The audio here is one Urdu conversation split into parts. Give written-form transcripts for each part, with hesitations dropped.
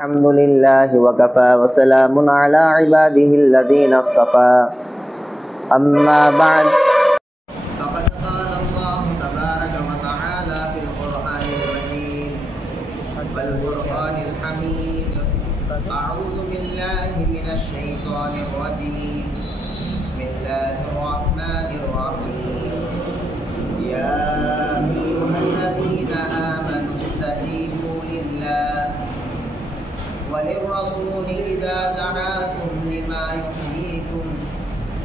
الحمد لله وكفى وسلام على عباده الذين اصطفى أما بعد فقد قال الله تبارك وتعالى في القرآن المجيد والفرقان الحميد أعوذ بالله من الشيطان الرجيم بسم الله الرحمن الرحيم يا أيها الذين آمنوا استجيبوا لله وللرسول إذا دعاكم لما يحييكم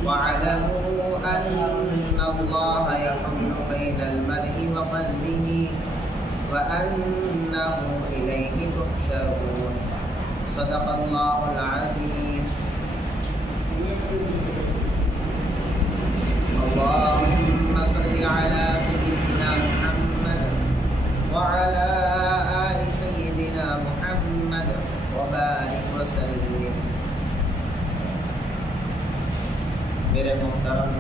واعلموا أن الله يحول بين المرء وقلبه وأنه إليه تحشرون صدق الله العظيم. اللهم صل على سيدنا محمد وعلى آل سيدنا محمد وبارك وسلم. میرے محترم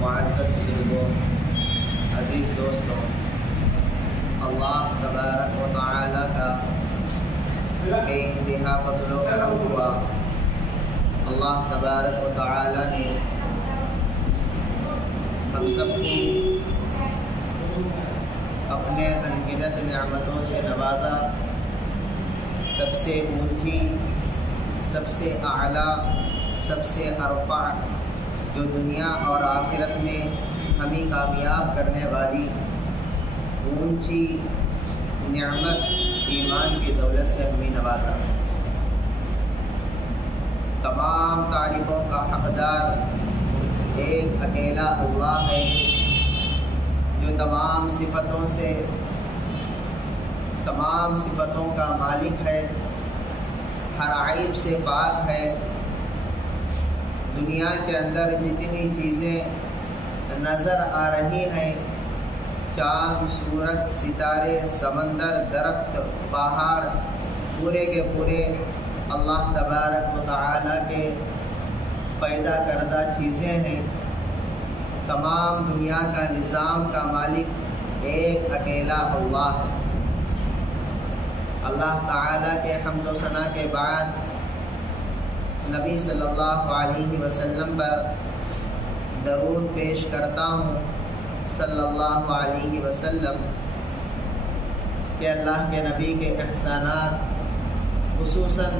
معزز بزرگوں، عزیز دوستوں، اللہ تبارک و تعالی کا بے انتہا فضل و کرم ہوا. اللہ تبارک و تعالی نے ہم سب کو اپنے انگنت نعمتوں سے نوازا. سب سے اونچی، سب سے اعلیٰ، سب سے ارفع، جو دنیا اور آخرت میں ہمیں کامیاب کرنے والی اونچی نعمت ایمان کی دولت سے ہمیں نوازا. تمام تعریفوں کا حقدار ایک اکیلا اللہ ہے، جو تمام صفتوں کا مالک ہے، ہر عیب سے پاک ہے. دنیا کے اندر جتنی چیزیں نظر آ رہی ہیں، چاند، سورج، ستارے، سمندر، درخت، پہاڑ، پورے کے پورے اللہ تبارک و تعالی کے پیدا کردہ چیزیں ہیں. تمام دنیا کا نظام کا مالک ایک اکیلا اللہ ہے. اللہ تعالی کے حمد و ثنا کے بعد نبی صلی اللہ علیہ وسلم پر درود پیش کرتا ہوں صلی اللہ علیہ وسلم، کہ اللہ کے نبی کے احسانات خصوصاً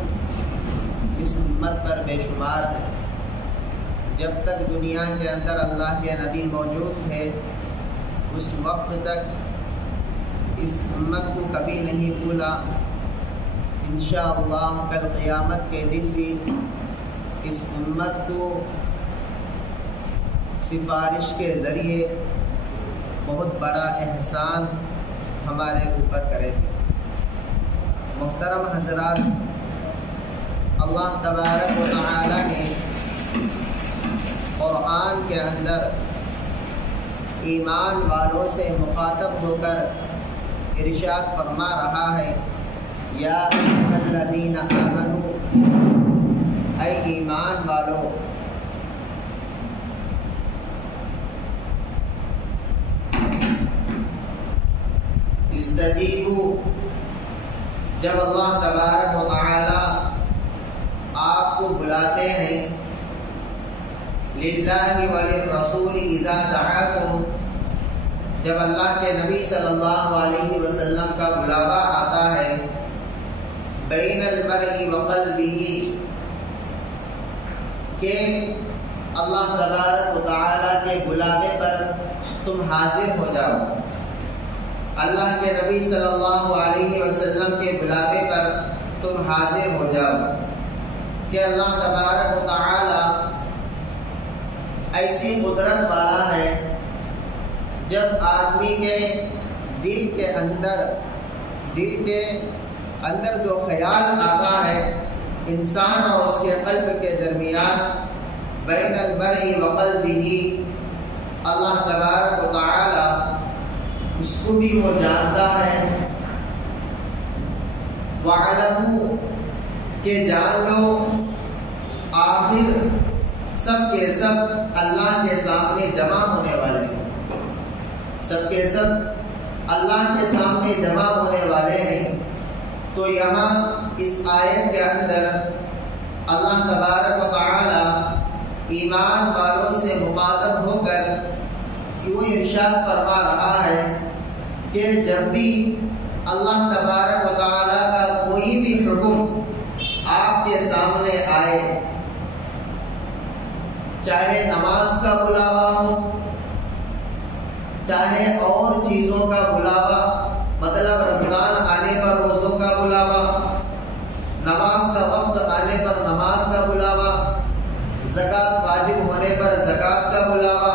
اس امت پر بے شمار ہیں. جب تک دنیا کے اندر اللہ کے نبی موجود تھے، اس وقت تک اس امت کو کبھی نہیں بھولا. انشاءاللہ کل قیامت کے دن بھی اس امت کو سفارش کے ذریعے بہت بڑا احسان ہمارے اوپر کرے گی. محترم حضرات، اللہ تبارک و تعالی نے قرآن کے اندر ایمان والوں سے مخاطب ہو کر ارشاد فرما رہا ہے، یا ایھا الذین آمنوا، اے ایمان والو، استجیبوا. جب اللہ تبارک و تعالی آپ کو بلاتے ہیں، للہ وللرسول اذا دعاکم، جب اللہ کے نبی صلی اللہ علیہ وسلم کا بلاوا آتا ہے، بین المرء وقلبہ، کہ اللہ تبارک و تعالی کے بلاوے پر تم حاضر ہو جاؤ. اللہ کے نبی صلی اللہ علیہ وسلم کے بلاوے پر تم حاضر ہو جاؤ، کہ اللہ تبارک و تعالی ایسی قدرت والا ہے، جب آدمی کے دل کے اندر جو خیال آتا ہے، انسان اور اس کے قلب کے درمیان بین المرء وقلبہ، اللہ تبارک و تعالی اس کو بھی وہ جانتا ہے. وَاعْلَمُوا، کہ جان لو، آخر سب کے سب اللہ کے سامنے جمع ہونے والے ہیں. سب کے سب اللہ کے سامنے جمع ہونے والے ہیں. تو یہاں اس آیت کے اندر اللہ تبارک و تعالی ایمان والوں سے مخاطب ہو کر یوں ارشاد فرما رہا ہے کہ جب بھی اللہ تبارک و تعالی کا کوئی بھی حکم آپ کے سامنے آئے، چاہے نماز کا بلاوا ہو، چاہے اور چیزوں کا بلاوا، مطلب رمضان آنے پر روزوں کا بلاوا، نماز کا وقت آنے پر نماز کا بلاوا، زکوٰۃ واجب ہونے پر زکوٰۃ کا بلاوا،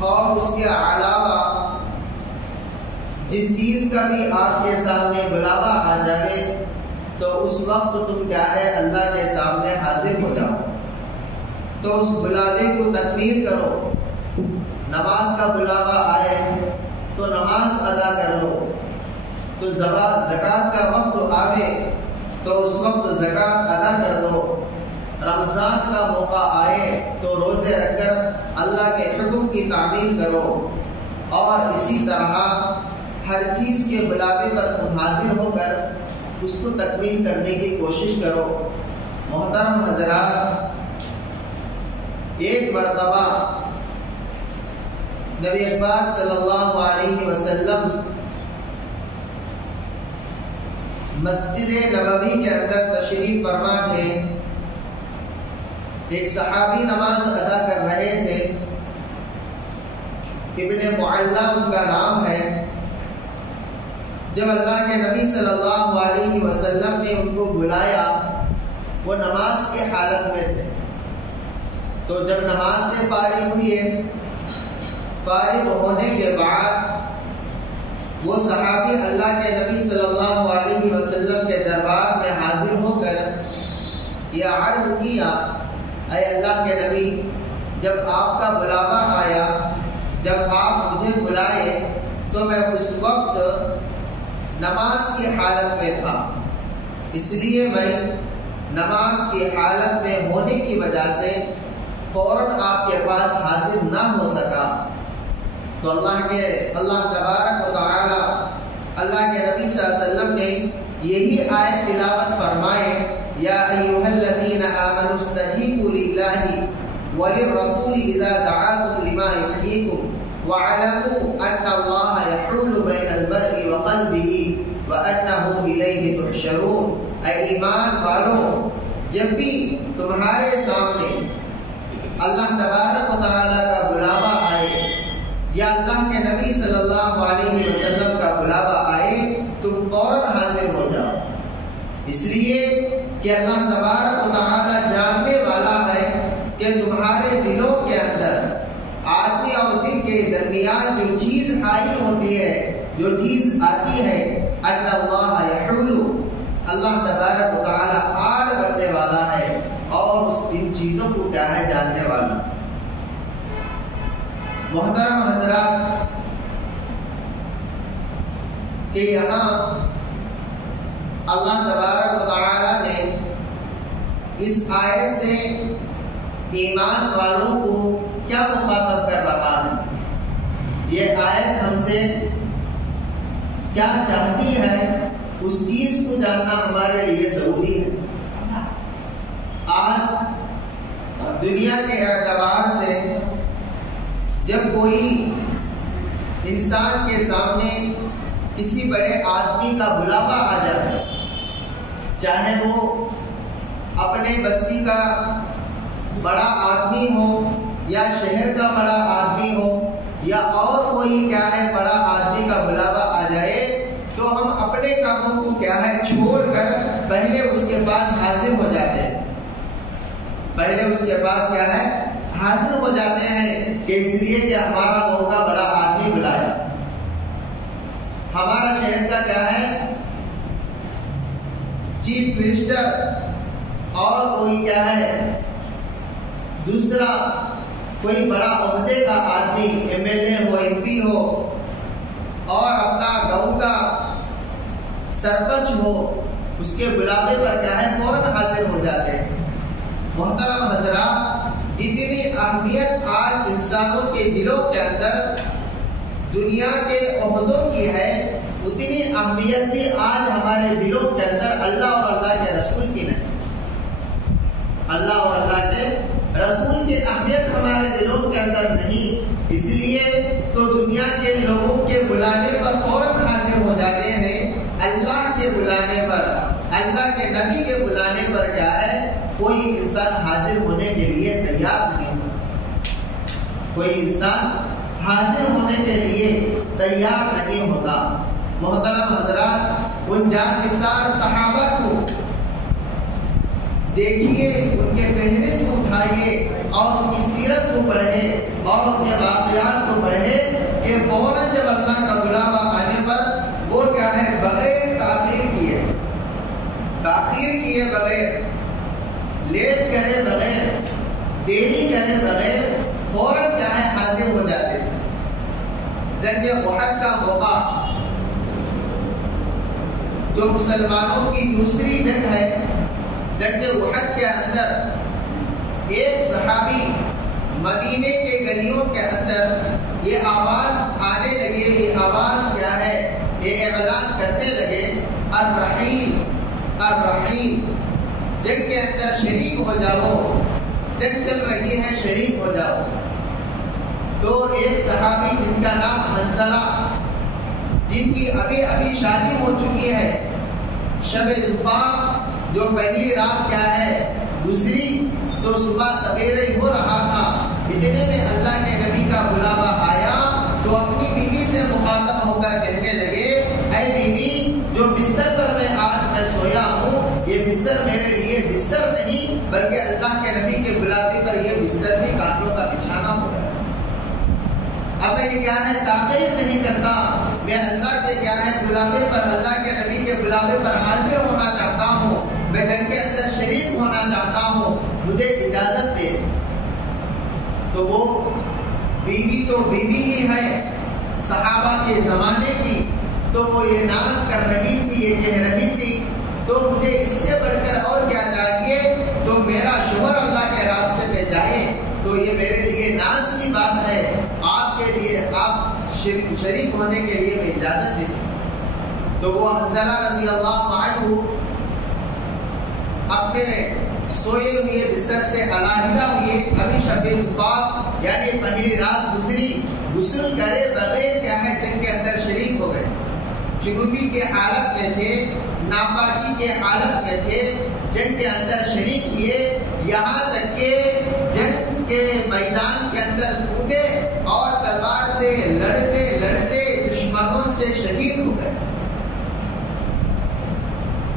اور اس کے علاوہ جس چیز کا بھی آپ کے سامنے بلاوا آ جائے تو اس وقت تم کیا ہے اللہ کے سامنے حاضر ہو جاؤ، تو اس بلاوے کو تکمیل کرو۔ نماز کا بلاوا آئے تو نماز ادا کر لو، تو زکوٰۃ کا وقت آئے تو اس وقت زکوٰۃ ادا کر دو، رمضان کا موقع آئے تو روزے رکھ کر اللہ کے حکم کی تعمیل کرو، اور اسی طرح ہر چیز کے بلاوے پر تم حاضر ہو کر اس کو تکمیل کرنے کی کوشش کرو۔ محترم حضرات، ایک مرتبہ نبی پاک صلی اللہ علیہ وسلم مسجد نبوی کے اندر تشریف فرما تھے، ایک صحابی نماز ادا کر رہے تھے، ابن معلّہ ان کا نام ہے۔ جب اللہ کے نبی صلی اللہ علیہ وسلم نے ان کو بلایا، وہ نماز کی حالت میں تھے، تو جب نماز سے فارغ ہوئے، فارغ ہونے کے بعد وہ صحابی اللہ کے نبی صلی اللہ علیہ وسلم کے دربار میں حاضر ہو کر یہ عرض کیا، اے اللہ کے نبی، جب آپ کا بلاوا آیا، جب آپ مجھے بلائے تو میں اس وقت نماز کی حالت میں تھا، اس لیے میں نماز کی حالت میں ہونے کی وجہ سے فوراً آپ کے پاس حاضر نہ ہو سکا۔ تو اللہ تبارک و تعالی، اللہ کے نبی صلی اللہ علیہ وسلم نے یہی آیت تلاوت فرمائے، یا ایھا الذین آمنوا استجیبوا للہ وللرسول اذا دعاکم لما یحییکم وَاعْلَمُوا أَنَّ اللَّهَ يَحُولُ بَيْنَ الْمَرْءِ وَقَلْبِهِ وَأَنَّهُ إِلَيْهِ تُحْشَرُونَ۔ اے ایمان والو، جب بھی تمہارے سامنے اللہ تبارک و تعالیٰ کا بلاوا آئے یا اللہ کے نبی صلی اللہ علیہ وسلم کا بلاوا آئے، تم فوراً حاضر ہو جاؤ، اس لیے کہ اللہ تبارک و تعالیٰ جاننے والا ہے کہ تمہارے دلوں کے اندر، آدمی اور دل کے درمیان جو چیز آئی ہوتی ہے، جو چیز آتی ہے، ان اللہ یحول، اللہ تبارک و تعالی آڑ بننے والا ہے اور اس ان چیزوں کو کیا ہے جاننے والا۔ محترم حضرات، کہ یہاں اللہ تبارک و تعالی نے اس آیت سے ایمان والوں کو کیا مخاطب کر رہا ہے، یہ آیت ہم سے کیا چاہتی ہے، اس چیز کو جاننا ہمارے لیے ضروری ہے۔ آج دنیا کے اعتبار سے جب کوئی انسان کے سامنے کسی بڑے آدمی کا بلاوا آ جائے، چاہے وہ اپنے بستی کا بڑا آدمی ہو یا شہر کا بڑا آدمی ہو یا اور کوئی کیا ہے بڑا آدمی کا بلاوا آ جائے، تو ہم اپنے کاموں کو کیا ہے چھوڑ کر پہلے اس کے پاس حاضر ہو جاتے ہیں، پہلے اس کے پاس کیا ہے حاضر ہو جاتے ہیں، کہ اس لیے کہ ہمارا گاؤں کا بڑا آدمی بلایا، ہمارا شہر کا کیا ہے چیف منسٹر اور کوئی کیا ہے دوسرا کوئی بڑا عہدے کا آدمی، ایم ایل اے ہو، ایم پی ہو، اور اپنا گاؤں کا سرپنچ ہو، اس کے بلاوے پر کیا ہے فوراً حاضر ہو جاتے ہیں۔ محترم حضرات، جتنی اہمیت آج انسانوں کے دلوں کے اندر دنیا کے عہدوں کی ہے، اتنی اہمیت بھی آج ہمارے دلوں کے اندر اللہ اور اللہ کے رسول کی نہیں. اللہ اور اللہ کے رسول کی اہمیت ہمارے دلوں کے اندر نہیں، اس لیے تو دنیا کے لوگوں کے بلانے پر فوراً حاضر ہو جاتے ہیں. اللہ کے بلانے پر، اللہ کے نبی کے بلانے پر کیا ہے، کوئی انسان حاضر ہونے کے لیے تیار نہیں ہوتا. کوئی انسان حاضر ہونے کے لیے تیار نہیں ہوتا. محترم حضرات، ان جان نثار صحابہ کو دیکھیے، ان کے فہرست کو اٹھائیے اور ان کی سیرت کو پڑھیں اور ان کے واقعات کو پڑھیں کہ فوراً جب اللہ کا بلاوا آنے پر وہ کیا ہے، بغیر تاخیر کیے بغیر، لیٹ کرے بغیر، دیری کرے بغیر فوراً کیا ہے، حاضر ہو جاتے ہیں. جنگ احد کا موقع جو مسلمانوں کی دوسری جنگ ہے، جنگ احد کے اندر ایک صحابی مدینے کے گلیوں کے اندر یہ آواز آنے لگے، یہ آواز کیا ہے، یہ اعلان کرنے لگے، الرحیل الرحیل، جنگ کے اندر شریک ہو جاؤ، جنگ چل رہی ہے، شریک ہو جاؤ. تو ایک صحابی جن کا نام حنظلہ، جن کی ابھی شادی ہو چکی ہے، شب زفاف جو پہلی رات کیا ہے، دوسری تو صبح سویرے ہو رہا تھا، اتنے میں اللہ کے نبی کا بلاوا آیا تو اپنی بیوی سے مخاطب ہو کر کہنے لگے، اے بیوی، جو بستر پر آج میں سویا ہوں، یہ بستر میرے لیے بستر نہیں بلکہ اللہ کے نبی کے بلاوے پر یہ بستر بھی کانٹوں کا بچھانا ہو گیا. اب یہ کیا ہے، تاخیر نہیں کرتا، میں اللہ کے کیا ہے بلاوے پر، اللہ کے نبی کے بلاوے پر حاضر ہونا چاہتا ہوں، میں جنگ کے اندر شریک ہونا چاہتا ہوں، مجھے اجازت دے. تو وہ بیوی تو بیوی ہی ہے صحابہ کے زمانے کی، تو وہ یہ ناز کر رہی تھی، یہ کہہ رہی تھی، تو مجھے اس سے بڑھ کر اور کیا چاہیے، تو میرا شوہر اللہ کے راستے میں جائے تو یہ میرے لیے ناز کی بات ہے، آپ کے لیے، آپ شریک ہونے کے لیے میں اجازت دے. تو وہ حنظلہ رضی اللہ عنہ اپنے سوئے ہوئے بستر سے علیحدہ ہوئے، ابھی شب زفاف یعنی پہلی رات گزری، غسل کرے بغیر کیا ہے جنگ کے اندر شریک ہو گئے. جنوبی کے حالت میں تھے، ناپاکی کے حالت میں تھے، جنگ کے اندر شریک ہوئے، یہاں تک کہ جنگ کے میدان کے اندر کودے اور تلوار سے لڑتے لڑتے دشمنوں سے شہید ہو گئے.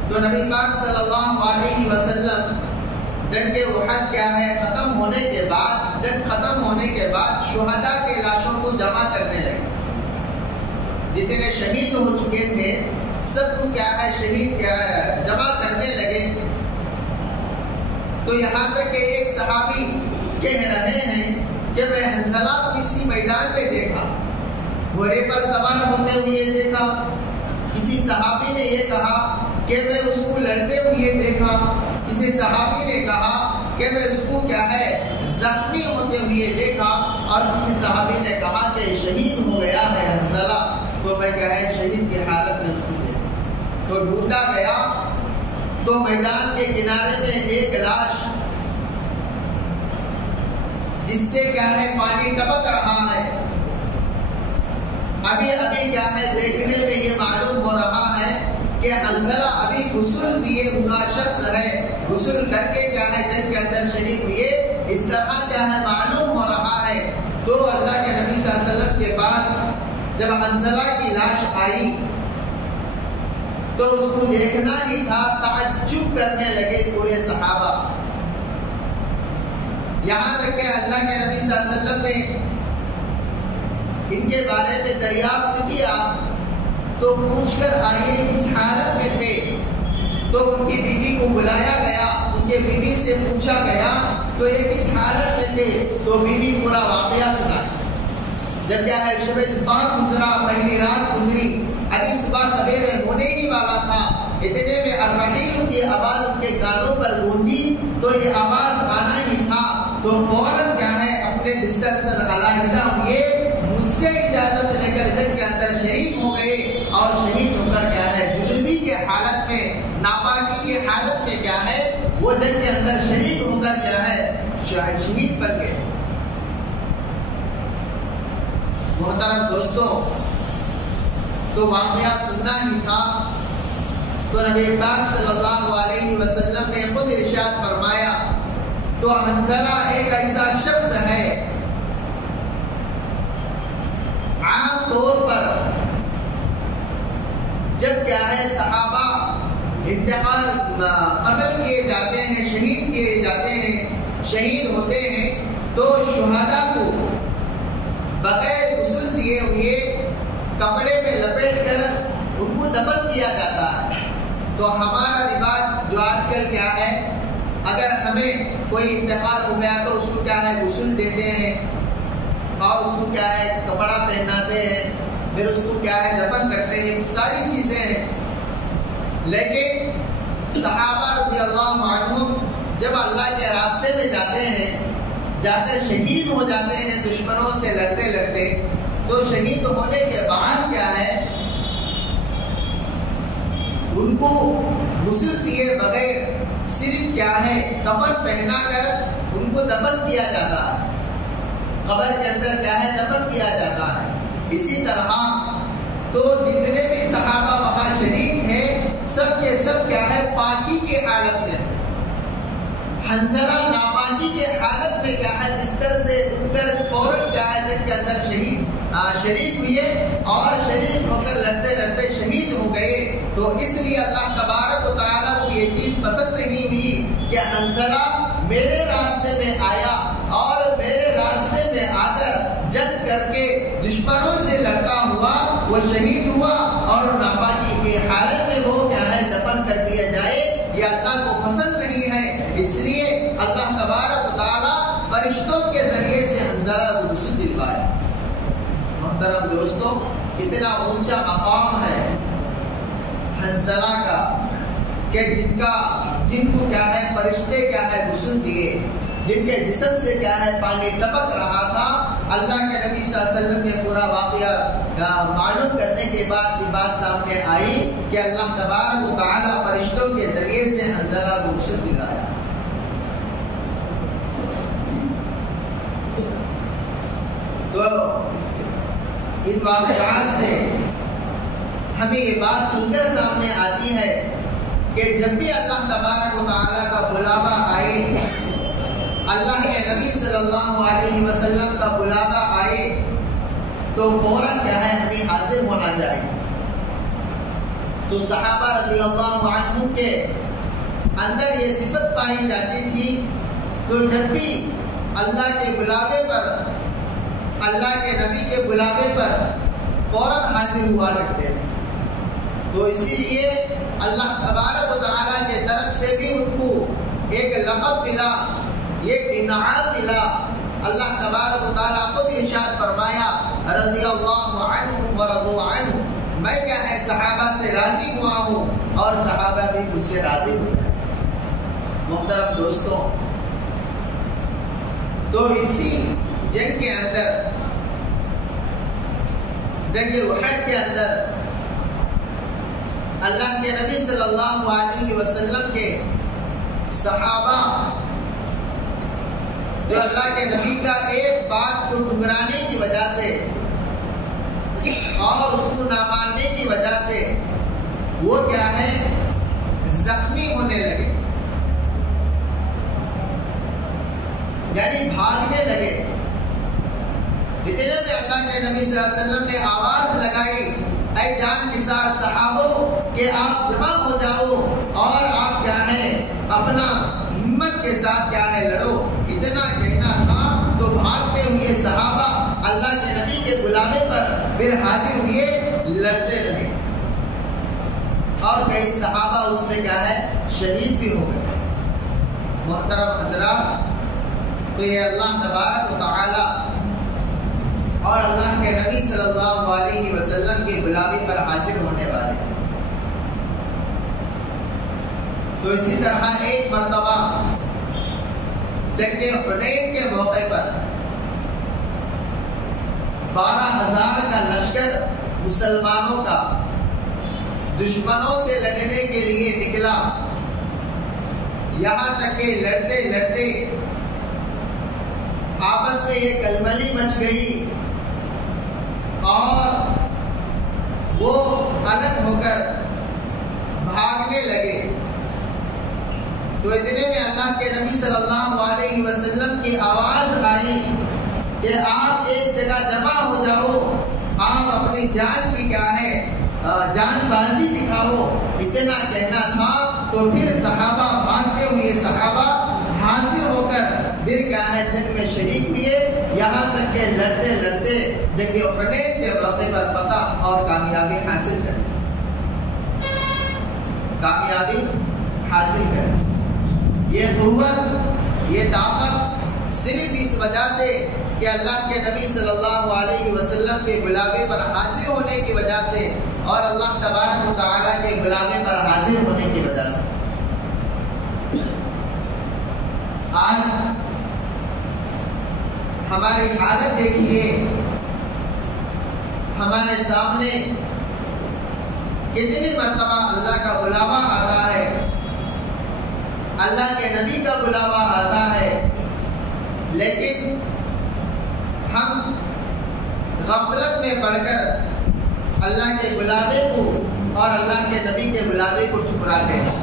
تو نبی پاک صلی اللہ علیہ وسلم جنگ احد کیا ہے ختم ہونے کے بعد، جنگ ختم ہونے کے بعد شہداء کے لاشوں کو جمع کرنے لگے. جتنے شہید ہو چکے تھے سب کو کیا ہے شہید کیا ہے جمع کرنے لگے. تو یہاں تک کہ ایک صحابی کہہ رہے ہیں کہ میں حنظلہ کو اسی میدان میں دیکھا، گھوڑے پر سوار ہوتے ہوئے دیکھا. کسی صحابی نے یہ کہا کہ میں اس کو لڑتے ہوئے دیکھا، کسی صحابی نے کہا کہ میں اس کو کیا ہے زخمی ہوتے ہوئے دیکھا، اور کسی صحابی نے کہا کہ شہید ہو گیا ہے حنظلہ، تو میں کیا ہے شہید کی حالت میں اس کو دیکھا. تو ڈھونڈا گیا تو میدان کے کنارے میں ایک لاش جس سے کیا ہے پانی ٹپک رہا ہے. ابھی کیا ہے دیکھنے میں یہ معلوم ہو رہا ہے کہ حنظلہ ابھی غسل دیے ہوا شخص ہے، غسل کر کے کیا ہے جنگ کے اندر شریک ہوئے، اس طرح کیا ہے معلوم ہو رہا ہے. تو اللہ کے نبی صلی اللہ علیہ وسلم کے پاس جب حنظلہ کی لاش آئی تو اس کو دیکھنا ہی تھا، تعجب کرنے لگے پورے صحابہ. یہاں تک کہ اللہ کے نبی صلی اللہ علیہ وسلم نے ان کے بارے میں دریافت کیا تو پوچھ کر آئے کس حالت میں تھے. تو ان کی بیوی کو بلایا گیا، ان کے بیوی سے پوچھا گیا تو یہ کس حالت میں تھے، تو بیوی پورا واقعہ سنائی. جب کیا ہے شب زفاف گزرا، پہلی رات گزری، ابھی صبح سویرے ہونے ہی والا تھا، اتنے میں الرحیل کی آواز ان کے کانوں پر گونجی. تو یہ آواز آنا ہی تھا تو فوراً کیا ہے اپنے بستر سے علیحدہ ہوئے، مجھ سے اجازت لے کر جنگ کے اندر شریک ہو گئے اور شہید ہو کر کیا ناپاکی کی حالت میں کیا ہے وہ جنگ کے اندر شریک ہو کر کیا ہے شہید بن گئے۔ محترم دوستوں، تو واقعہ سننا ہی تھا تو نبی پاک صلی اللہ علیہ وسلم نے خود ارشاد فرمایا، تو حنظلہ ایک ایسا شخص ہے عام طور پر جب کیا ہے صحابہ انتقال قتل کیے جاتے ہیں، شہید کیے جاتے ہیں، شہید ہوتے ہیں، تو شہداء کو بغیر غسل دیے ہوئے کپڑے میں لپیٹ کر ان کو دفن کیا جاتا ہے۔ تو ہمارا رواج جو آج کل کیا ہے، اگر ہمیں کوئی انتقال ہو گیا تو اس کو کیا ہے غسل دیتے ہیں اور اس کو کیا ہے کپڑا پہناتے ہیں، پھر اس کو کیا ہے دفن کرتے ہیں، ساری چیزیں ہیں۔ لیکن صحابہ رضی اللہ عنہم جب اللہ کے راستے میں جاتے ہیں، جا کر شہید ہو جاتے ہیں دشمنوں سے لڑتے لڑتے، تو شہید ہونے کے بعد کیا ہے ان کو غسل دیے بغیر صرف کیا ہے کفن پہنا کر ان کو دفن کیا جاتا ہے، قبر کے اندر کیا ہے دفن کیا جاتا ہے۔ اسی طرح تو جتنے بھی صحابہ وہاں شریک ہیں سب کے سب کیا ہے پاکی کی حالت میں، حنظلہ ناپاکی کے حالت میں کیا ہے بستر سے اٹھ کر فوراً کیا ہے جنگ کے اندر شریک ہوئے اور شریک ہو کر لڑتے لڑتے شہید ہو گئے۔ تو اس لیے اللہ تبارک و تعالیٰ کو یہ چیز پسند نہیں ہوئی کہ حنظلہ میرے راستے میں آیا اور میرے راستے میں آ کر جنگ کر کے دشمنوں سے لڑتا ہوا وہ شہید ہوا اور ناپاکی کی حالت میں وہ کیا ہے دفن کر دیا جائے، یہ اللہ کو پسند نہیں ہے۔ اس لیے اللہ تبارک و تعالیٰ فرشتوں کے ذریعے سے حنظلہ کو غسل دلوایا۔ محترم دوستوں، اتنا اونچا مقام ہے حنظلہ کا کہ جن کو کیا ہے فرشتے کیا ہے غسل دیے، جن کے جسم سے کیا ہے پانی ٹپک رہا تھا۔ اللہ کے نبی صلی اللہ علیہ وسلم نے پورا واقعہ معلوم کرنے کے بعد یہ بات سامنے آئی کہ اللہ تبارک و تعالیٰ فرشتوں کے ذریعے سے حنظلہ کو غسل دلایا۔ تو ان واقعات سے ہمیں یہ بات کھل کر سامنے آتی ہے کہ جب بھی اللہ تبارک و تعالیٰ کا بلاوا آئے، اللہ کے نبی صلی اللہ علیہ وسلم کا بلاوا آئے تو فوراً کیا ہے ہمیں حاضر ہونا چاہیے۔ تو صحابہ رضی اللہ عنہم کے اندر یہ صفت پائی جاتی تھی، تو جب بھی اللہ کے بلاوے پر، اللہ کے نبی کے بلاوے پر فوراً حاضر ہوا کرتے ہیں۔ تو اسی لیے اللہ تبارک و تعالیٰ کے طرف سے بھی ان کو ایک لقب ملا، ایک انعام ملا۔ اللہ تبارک و تعالیٰ خود ارشاد فرمایا، رضی اللہ عنہم ورضوا عنہ، میں کیا ہے صحابہ سے راضی ہوا ہوں اور صحابہ بھی مجھ سے راضی ہو جائے۔ محترم دوستوں، تو اسی جنگ کے اندر، جنگ احد کے اندر اللہ کے نبی صلی اللہ علیہ وسلم کے صحابہ جو اللہ کے نبی کا ایک بات کو ٹھکرانے کی وجہ سے اور اس کو نہ ماننے کی وجہ سے وہ کیا ہے زخمی ہونے لگے، یعنی بھاگنے لگے۔ اتنے میں اللہ کے نبی صلی اللہ علیہ وسلم نے آواز لگائی، اے جان نثار صحابوں کہ آپ جمع ہو جاؤ اور آپ کیا ہے اپنا ہمت کے ساتھ کیا ہے لڑو۔ اتنا کہنا تھا تو بھاگتے ہوئے صحابہ اللہ کے نبی کے بلاوے پر پھر حاضر ہوئے، لڑتے رہے اور کئی صحابہ اس میں کیا ہے شہید بھی ہو گئے۔ محترم حضرات، تو یہ اللہ تبارک و تعالی اور اللہ کے نبی صلی اللہ علیہ وسلم کے بلاوے پر حاضر ہونے والے۔ تو اسی طرح ایک مرتبہ جنگ حنین کے موقع پر 12,000 کا لشکر مسلمانوں کا دشمنوں سے لڑنے کے لیے نکلا، یہاں تک کہ لڑتے لڑتے آپس میں یہ کلملی مچ گئی اور وہ الگ ہو کر بھاگنے لگے۔ تو اتنے میں اللہ کے نبی صلی اللہ علیہ وسلم کی آواز آئی کہ آپ ایک جگہ جمع ہو جاؤ، آپ اپنی جان کی کیا ہے جان بازی دکھاؤ۔ اتنا کہنا تھا تو پھر صحابہ بھاگتے ہوئے صحابہ حاضر ہو کر پھر کیا ہے جنگ میں شریک ہوئے، یہاں تک کہ لڑتے لڑتے جنگ حنین کے موقع پر فتح اور کامیابی حاصل کر یہ قوت، یہ طاقت صرف اس وجہ سے کہ اللہ کے نبی صلی اللہ علیہ وسلم کے بلاوے پر حاضر ہونے کی وجہ سے اور اللہ تبارک و تعالیٰ کے بلاوے پر حاضر ہونے کی وجہ سے۔ آج ہماری حالت دیکھیے، ہمارے سامنے کتنی مرتبہ اللہ کا بلاوا آتا ہے، اللہ کے نبی کا بلاوا آتا ہے، لیکن ہم غفلت میں پڑ کر اللہ کے بلاوے کو اور اللہ کے نبی کے بلاوے کو ٹھکراتے ہیں۔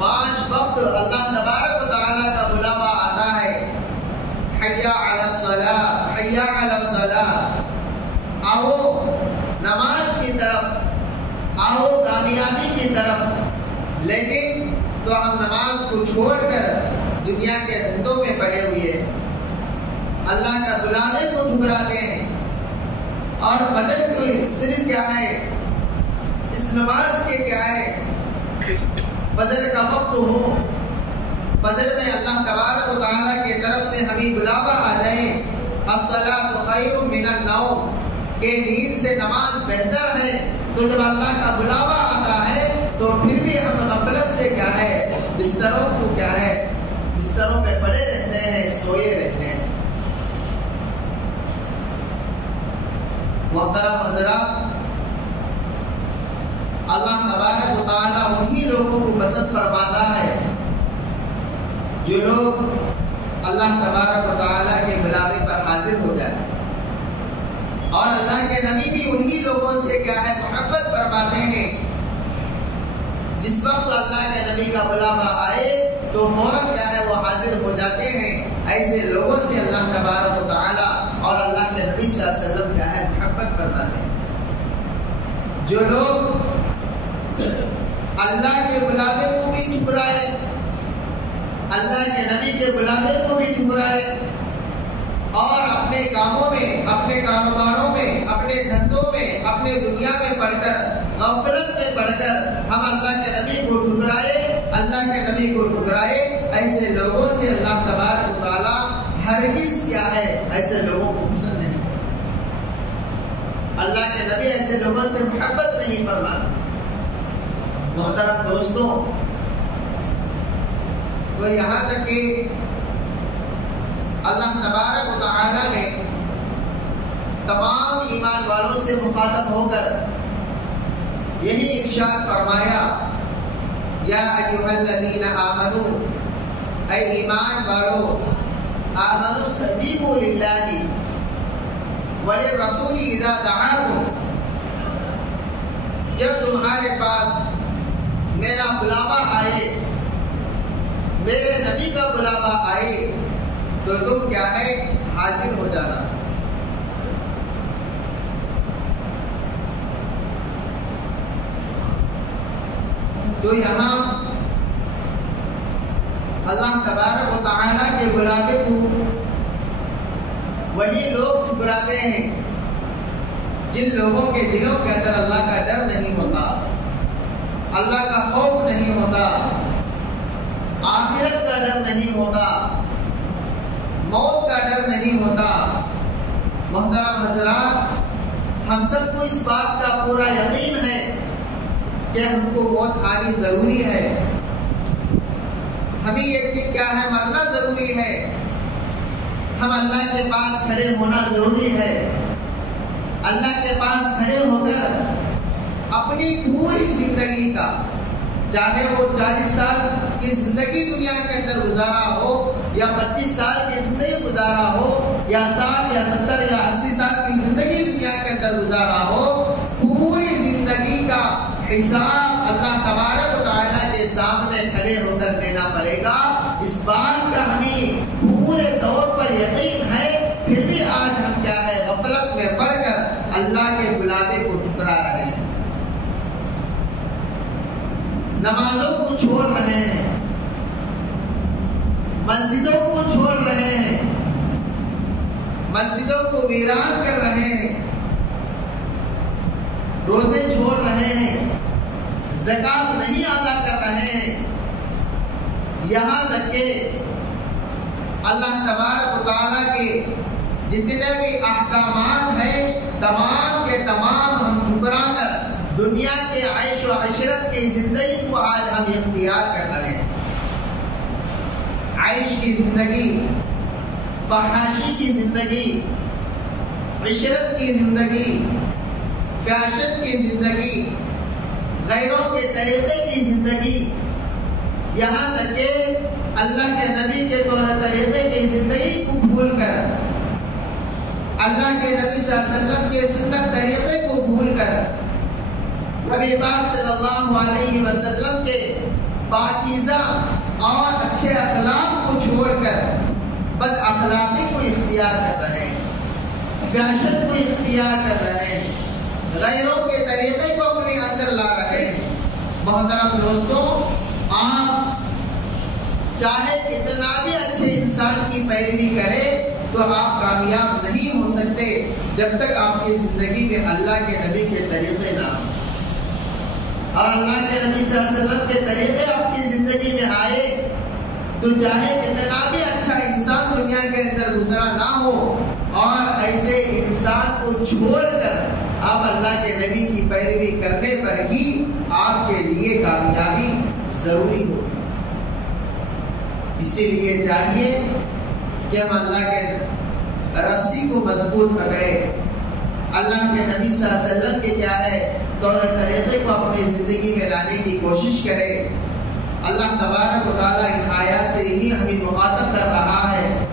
5 وقت اللہ تبارک و تعالیٰ کا بلاوا آتا ہے، حی علی الصلاۃ، حی علی الصلاۃ، آؤ نماز کی طرف، آؤ کامیابی کی طرف، لیکن تو ہم نماز کو چھوڑ کر دنیا کے دھندوں میں پڑے ہوئے اللہ کا بلاوے کو ٹھکراتے ہیں۔ اور فجر کو صرف کیا ہے، اس نماز کے کیا ہے، فجر کا وقت ہو، فجر میں اللہ تبارک و تعالیٰ کی طرف سے ہمیں بلاوا آ جائے، الصلاۃ خیر من النوم، کہ نیند سے نماز بہتر ہے، تو جب اللہ کا بلاوا آتا ہے تو پھر بھی ہم غفلت سے کیا ہے، بستروں کو کیا ہے، بستروں پہ پڑے رہتے ہیں، سوئے رہتے ہیں۔ محترم حضرات، اللہ تبارک و تعالیٰ انہی لوگوں کو پسند فرماتا ہے جو لوگ اللہ تبارک و تعالیٰ کے بلاوے پر حاضر ہو جائے، اور اللہ کے نبی بھی انہی لوگوں سے کیا ہے محبت فرماتے ہیں۔ جس وقت اللہ کے نبی کا بلاوا آئے تو فوراً کیا ہے وہ حاضر ہو جاتے ہیں۔ ایسے لوگوں سے اللہ تبارک و تعالیٰ اور اللہ کے نبی صلی اللہ علیہ وسلم کیا ہے محبت کرتا ہے۔ جو لوگ اللہ کے بلاوے کو بھی ٹھکرائے، اللہ کے نبی کے بلاوے کو بھی ٹھکرائے، اور اپنے کاموں میں، اپنے کاروباروں میں، اپنے دھندوں میں، اپنے دنیا میں پڑھ کر، غفلت میں پڑھ کر ہم اللہ کے نبی کو ٹھکرائے، اللہ کے نبی کو ٹھکرائے، ایسے لوگوں سے اللہ تبارک و تعالیٰ ہرگز کیا ہے ایسے لوگوں کو پسند نہیں، اللہ کے نبی ایسے لوگوں سے محبت نہیں فرماتے۔ محترم دوستوں، تو یہاں تک کہ اللہ تبارک و تعالیٰ نے تمام ایمان والوں سے مخاطب ہو کر یہی ارشاد فرمایا، یا ایھا الذین آمنوا، اے ایمان والو، آمنوا استجیبوا للہ وللرسول اذا دعاکم، جب تمہارے پاس میرا بلاوا آئے، میرے نبی کا بلاوا آئے، تو تم کیا ہے حاضر ہو جانا۔ تو یہاں اللہ تبارک و تعالیٰ کے بلاوے کو وہی لوگ ٹھکراتے ہیں جن لوگوں کے دلوں کے اندر اللہ کا ڈر نہیں ہوتا، اللہ کا خوف نہیں ہوتا، آخرت کا ڈر نہیں ہوتا، موت کا ڈر نہیں ہوتا۔ محترم حضرات، ہم سب کو اس بات کا پورا یقین ہے کہ ہم کو موت آنی ضروری ہے، ہمیں ایک دن کیا ہے مرنا ضروری ہے، ہم اللہ کے پاس کھڑے ہونا ضروری ہے۔ اللہ کے پاس کھڑے ہو کر اپنی پوری زندگی کا، چاہے وہ 40 سال کی زندگی دنیا کے اندر گزارا ہو یا 25 سال کی زندگی گزارا ہو یا 60 یا 70 یا 80 سال کی زندگی دنیا کے اندر گزارا ہو، پوری زندگی کا حساب اللہ تبارک و تعالیٰ کے سامنے کھڑے ہو کر دینا پڑے گا۔ اس بات کا ہمیں پورے طور پر یقین ہے، پھر بھی آج ہم کیا ہے غفلت میں پڑ کر اللہ کے بلاوے کو ٹھکرا رہے ہیں، نمازوں کو چھوڑ رہے ہیں، مسجدوں کو چھوڑ رہے ہیں، مسجدوں کو ویران کر رہے ہیں، روزے چھوڑ رہے ہیں، زکوٰۃ نہیں ادا کر رہے ہیں، یہاں تک کہ اللہ تبارک و تعالیٰ کے جتنے بھی احکامات ہیں تمام کے تمام ہم ٹھکرا کر دنیا کے عیش و عشرت کی زندگی کو آج ہم اختیار کر رہے ہیں۔ عیش کی زندگی، فحاشی کی زندگی، عشرت کی زندگی، فیشن کی زندگی، غیروں کے طریقے کی زندگی، یہاں تک کہ اللہ کے نبی کے طور طریقے کی زندگی کو بھول کر، اللہ کے نبی صلی اللہ علیہ وسلم کے سنت طریقے کو بھول کر، نبی پاک صلی اللہ علیہ وسلم کے پاکیزہ اور اچھے اخلاق کو چھوڑ کر بد اخلاقی کو اختیار کر رہے ہیں، فیشن کو اختیار کر رہے ہیں، غیروں کے طریقے کو اپنے اندر لا رہے ہیں۔ محترم دوستوں، آپ چاہے کتنا بھی اچھے انسان کی پیروی کرے تو آپ کامیاب نہیں ہو سکتے جب تک آپ کی زندگی میں اللہ کے نبی کے طریقے نہ ہوں، اور اللہ کے نبی صلی اللہ علیہ وسلم کے طریقے آپ کی زندگی میں آئے تو چاہے کتنا بھی اچھا انسان دنیا کے اندر گزرا نہ ہو، اور ایسے انسان کو چھوڑ کر آپ اللہ کے نبی کی پیروی کرنے پر ہی آپ کے لیے کامیابی ضروری ہو۔ اسی لیے چاہیے کہ ہم اللہ کے رسی کو مضبوط پکڑے، اللہ کے نبی صلی اللہ علیہ وسلم کے کیا ہے طور طریقے کو اپنی زندگی میں لانے کی کوشش کرے۔ اللہ تبارک و تعالیٰ ان آیات سے یہی ہمیں مخاطب کر رہا ہے،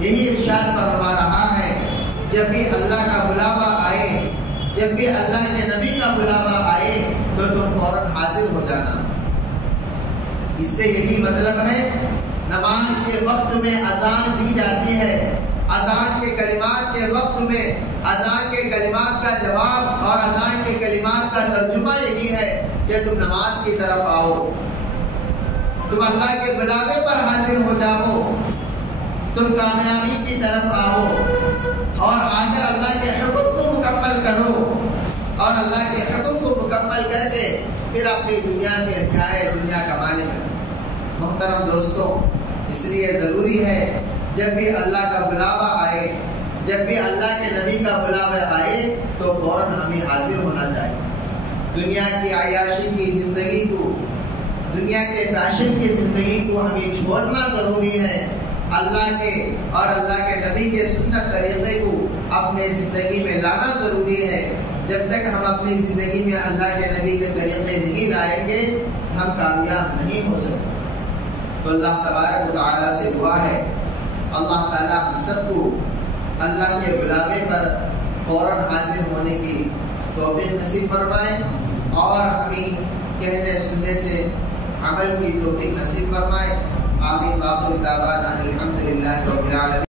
یہی ارشاد فرما رہا ہے، جب بھی اللہ کا بلاوا آئے، جب بھی اللہ کے نبی کا بلاوا آئے تو تم فوراً حاضر ہو جانا۔ اس سے یہی مطلب ہے نماز کے وقت میں اذان دی جاتی ہے، اذان کے کلمات کے وقت میں اذان کے کلمات کا جواب اور اذان کے کلمات کا ترجمہ یہی ہے کہ تم نماز کی طرف آؤ، تم اللہ کے بلاوے پر حاضر ہو جاؤ، تم کامیابی کی طرف آؤ، اور آ کر اللہ کے حکم کو مکمل کرو، اور اللہ کے حکم کو مکمل کر کے پھر اپنی دنیا میں کیا ہے دنیا کمانے میں۔ محترم دوستوں، اس لیے ضروری ہے جب بھی اللہ کا بلاوا آئے، جب بھی اللہ کے نبی کا بلاوا آئے تو فوراً ہمیں حاضر ہونا چاہیے۔ دنیا کی عیاشی کی زندگی کو، دنیا کے فیشن کی زندگی کو ہمیں چھوڑنا ضروری ہے، اللہ کے اور اللہ کے نبی کے سنت طریقے کو اپنے زندگی میں لانا ضروری ہے۔ جب تک ہم اپنی زندگی میں اللہ کے نبی کے طریقے نہیں لائیں گے ہم کامیاب نہیں ہو سکتے۔ تو اللہ تبارک و تعالیٰ سے دعا ہے اللہ تعالیٰ ہم سب کو اللہ کے بلاوے پر فوراً حاضر ہونے کی توفیق نصیب فرمائے، اور ہمیں کہنے سننے سے عمل کی توفیق نصیب فرمائے۔ آمین۔ باقر دعوانا الحمدللہ رب العالمین۔